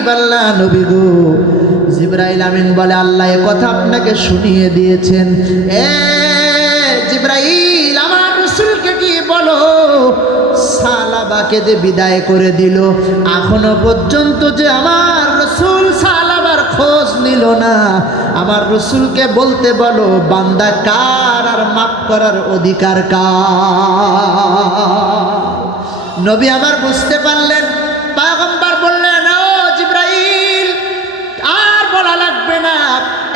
হাবিবাল্লাহ নবী গো। জিবরাইল আমিন বলে আল্লাহ এ কথা আপনাকে শুনিয়ে দিয়েছেন। এ জিবরাইল আমার রাসূলকে গিয়ে বলো সালাবাকে যে বিদায় করে দিল, এখনো পর্যন্ত যে আমার রাসূল সালাবার খোঁজ নিল না, আমার রাসূলকে বলতে বলো বান্দা কার আর মাফ করার অধিকার কার। নবী আমার বুঝতে পারলেন। পয়গম্বর বললেন ও জিবরাইল আর বলা লাগবে না,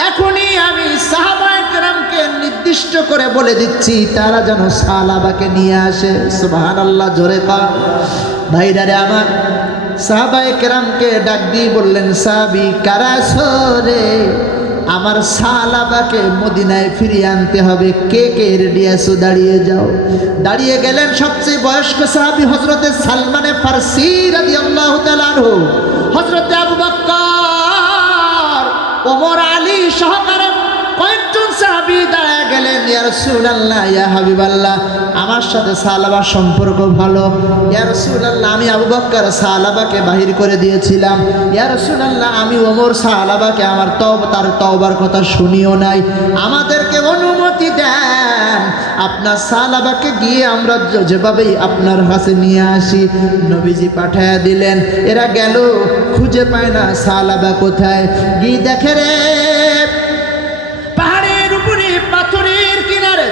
এখনই আমি সাহাবায়ে কেরামকে নির্দিষ্ট করে বলে দিচ্ছি তারা যেন সালাবাকে নিয়ে আসে। সুবহানাল্লাহ, জোরে কর ভাইরারে আমার। সাহাবায়ে কেরামকে ডাক দিয়ে বললেন সাহাবী কারা সরে, আমার সালাবাকে মদিনায় ফিরিয়ে আনতে হবে, কে কে রেডি আছো দাঁড়িয়ে যাও। দাঁড়িয়ে গেলেন সবচেয়ে বয়স্ক সাহাবী হযরতে সালমানে ফারসি রাদিয়াল্লাহু তাআলা আনহু, হযরতে আবু বকর, ওমর, আলী সহকারে কয়েকজন সাহাবী দাঁড়ায় গেলেন। ইয়া রাসূলুল্লাহ, ইয়া হাবিবাল্লাহ, আমার সাথে সালাবার সম্পর্ক ভালো। ইয়া রাসূলুল্লাহ, আমি আবু বকর সালাবাকে বাহির করে দিয়েছিলাম। ইয়া রাসূলুল্লাহ, আমি ওমর সালাবাকে আমার তার তওবার কথা শুনিও নাই। আমাদেরকে অনুমতি দেন, আপনার সালাবাকে গিয়ে আমরা যেভাবেই আপনার কাছে নিয়ে আসি। নবীজি পাঠায়া দিলেন। এরা গেল, খুঁজে পায় না সালাবা কোথায়। গিয়ে দেখে রে পাহাড়ের উপরে পাথরের কিনারে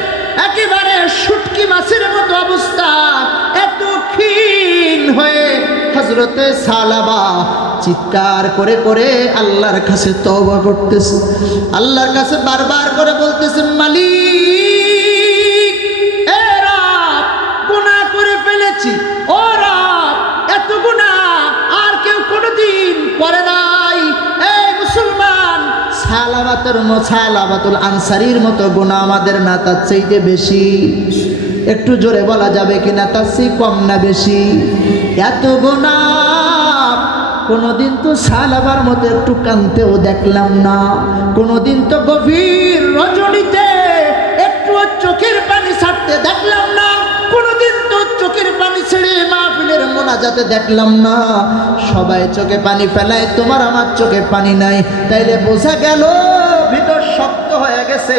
একেবারে শুটকি মাছের মতো অবস্থা, এত ক্ষীণ হয়ে হযরতে সালাবা চিৎকার করে করে আল্লাহর কাছে তওবা করতেছে। আল্লাহর কাছে বারবার করে বলতেছেন মালিক, এ রব গুনাহ করে ফেলেছি, ও রব এত গুনাহ আর কেউ কোনোদিন করে নাই। এই মুসলমান, সালাবাতুল আনসারীর মতো গুনাহ আমাদের না তার চাইতে বেশি? একটু জোরে বলা যাবে কিনা, তার চেয়ে কম না বেশি? এত গুনাহ কোনোদিন তো সালাবার মতো একটু কানতেও দেখলাম না। কোনোদিন তো গভীর রজনীতে একটু চোখের পানি ছাড়তে দেখলাম না। কোনোদিন তো চোখের পানি ছেড়ে মাহফিলের মোনাজাতে দেখলাম না। সবাই চোখে পানি ফেলায়, তোমার আমার চোখে পানি নাই। তাইলে বোঝা গেল ভিতর শক্ত হয়ে গেছে,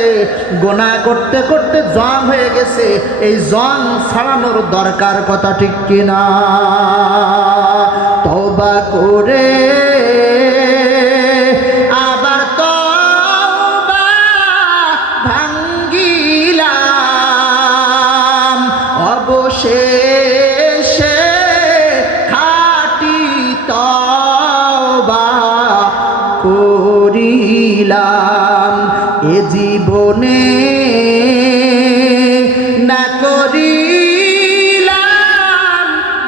গুনাহ করতে করতে জং হয়ে গেছে। এই জং ছাড়ানোর দরকার, কথা ঠিক কিনা? তওবা করে আবার তওবা ভাঙ্গিলাম, অবশেষে খাঁটি তওবা করিলাম। এ জীবনে না করিলাম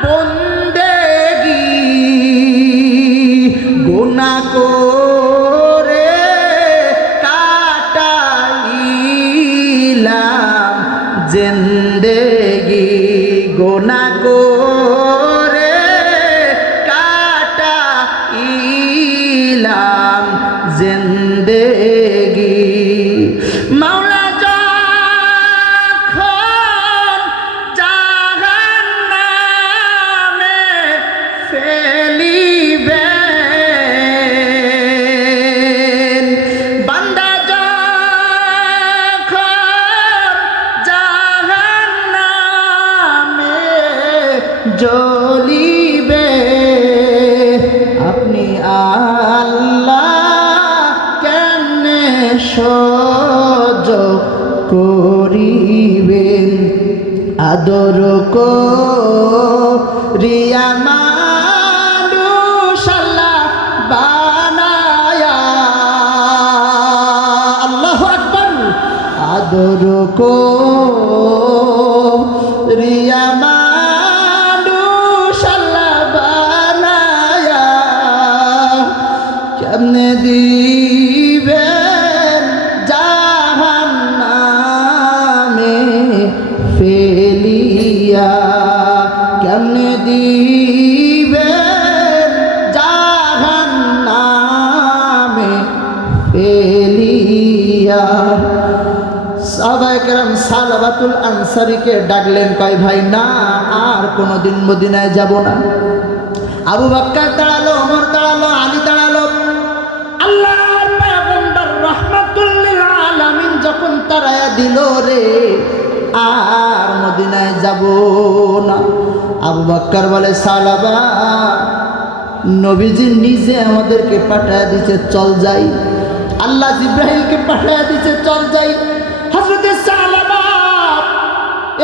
বন্দেগী, গুনাহ করে কাটাইলাম জিন্দেগি, গুনাহ করে কাটাইলাম জিন্দেগি। মাওলা যখন জাহান্নামে ফেলিবেন, বান্দা যখন জাহান্নামে জ্বলিবে, আপনি আল্লাহ কেমনে সহ্য করিবেন? আদর করিয়া মানুষ আল্লাহ বানায়া, আল্লাহু আকবার। আদর করিয়া মানুষ আল্লাহ বানায়া, কেমনে দিবেন জাহান্নামে ফেলিয়া, কেমনে দিবেন জাহান্নামে ফেলিয়া। সাহাবায়ে কেরাম সালাবাতুল আনসারীকে ডাকলেন, কয় ভাই না আর কোনোদিন মদিনায় যাব না। আবু বকর দাঁড়ালো, ওমর দাঁড়ালো, আলী তারায়া দিল রে, আর মদিনায় যাব না। আবু বকর বলে সালাবা, নবীজি নিজে আমাদেরকে পাঠায় দিতে, চল যাই। আল্লাহ জিব্রাইলকে পাঠায় দিতে, চল যাই। হযরত সালাবা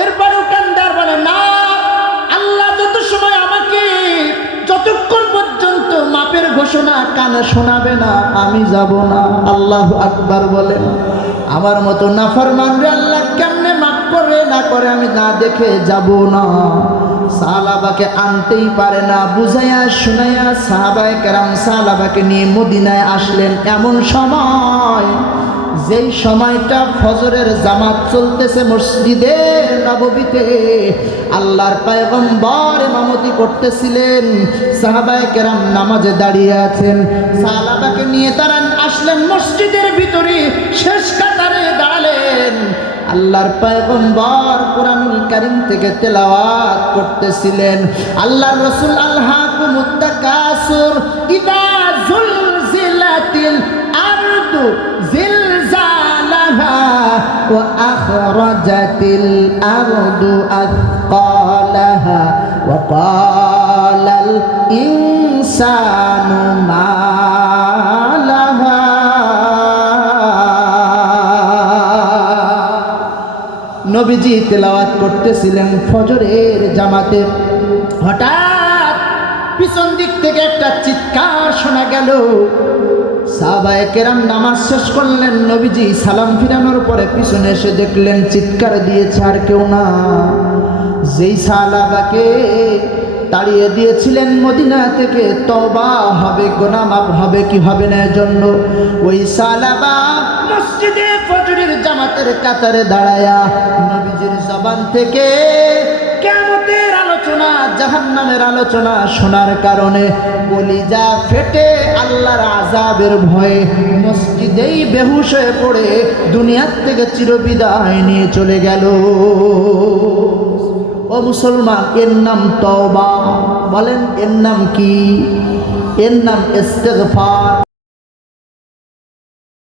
এরপরও কান্দার বলে না, আল্লাহ যত সময় আমাকে যতক্ষণ পর্যন্ত মাপের ঘোষণা কানে শোনাবে না আমি যাব না। আল্লাহু আকবার বলেন। আমার মতো নাফরমান রে আল্লাহ কেমনে মাফ করে না করে আমি না দেখে যাব না। সাহাবাকে আনতেই পারে না, বুঝাইয়া শুনাইয়া সাহাবায়ে কেরাম সাহাবাকে নিয়ে মদিনায় আসলেন। এমন সময়, যেই সময়টা ফজরের জামাত চলতেছে মসজিদে নববীতে, আল্লাহর পয়গম্বর ইমামতি করতেছিলেন, সাহাবায়ে কেরাম নামাজে দাঁড়িয়ে আছেন। সাহাবাকে নিয়ে তারা আসলেন মসজিদের ভিতরে, শেষ কাতারে দাঁড়ালেন। আল্লাহর পয়গম্বর কুরআনুল কারীম থেকে তেলাওয়াত করতেছিলেন। আল্লাহর রাসূল আলহাকুমুত তাকাসুর ইযা যুলজিলাতিল আরদু জিলজালাহা ওয়া আখরাজাতিল আরদু আথকালাহা ওয়া ক্বালাল ইনসানু মা লাহা। নবীজি তেলাওয়াত করতেছিলেন ফজরের জামাতে। হঠাৎ পিছন দিক থেকে একটা চিৎকার শোনা গেল। সাহাবায়ে কেরাম নামাজ শেষ করলেন, নবীজি সালাম ফিরানোর পরে পিছনে এসে দেখলেন চিৎকার দিয়েছে আর কেউ না। যেই সাহাবাকে তাড়িয়ে দিয়েছিলেন মদিনা থেকে, তওবা হবে, গুনাহ মাফ হবে কি হবে না জন্য, ওই সাহাবা মসজিদে ফজরের জামাতের কাতারে দাঁড়ায়া নবীজির জবান থেকে কিয়ামতের আলোচনা, জাহান্নামের আলোচনা শোনার কারণে কলিজা ফেটে আল্লাহর আযাবের ভয়ে মসজিদেই বেহুশ হয়ে পড়ে দুনিয়ার থেকে চিরবিদায় নিয়ে চলে গেল। ও মুসলমান, এর নাম তওবা। বলেন এর নাম কি? এর নাম ইস্তিগফার।